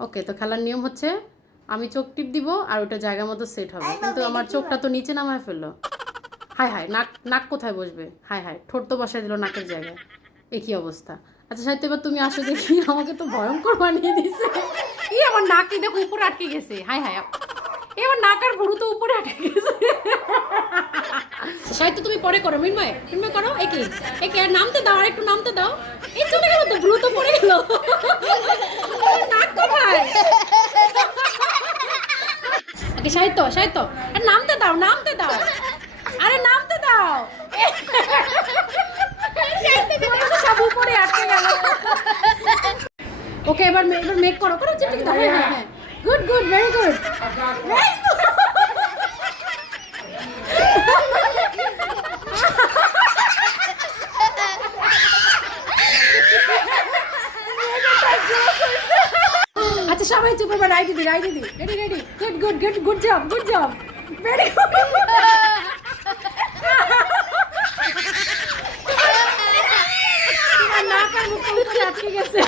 ওকে, তো খেলার নিয়ম হচ্ছে আমি চোখ টিপ দিব আর ওটা জায়গা মতো সেট হবে, কিন্তু আমার চোখটা তো নিচে নামায় ফেললো। হায় হায়, নাক নাক কোথায় বসবে? হায় হায়, ঠোঁট তো বসাই দিল নাকের জায়গায়। এ কি অবস্থা! আচ্ছা সাহিত্য, এবার তুমি আসো দেখি। আমাকে তো ভয়ঙ্কর বানিয়ে দিছে। আমার নাকই দেখো উপরে আটকে গেছে। হায় হায়, এবার নাক আর ভুরু তো উপরে আটকে গেছে। সাহিত্য তুমি পরে করো, মৃন্ময় মৃন্ময় করো। একে আর নামতে দাও, আর একটু নামতে দাও। এই চলে গেল তো, ভ্রু তো পড়ে গেল। নাক কোথায়? ওকে সাহিত্য, সাহিত্য আর নামতে দাও, নামতে দাও, আরে নামতে দাও। সব উপরে আটকে গেল। ওকে, এবার এবার মেক করো, করো যেটা কি দাও। হ্যাঁ হ্যাঁ হ্যাঁ, গুড গুড, ভেরি গুড। আচ্ছা সবাই চুপ, এবার রাই দিদি, রাই দিদি, ready ready, good good good, good job, good job, very good. নাক আর মুখ আটকে গেছে।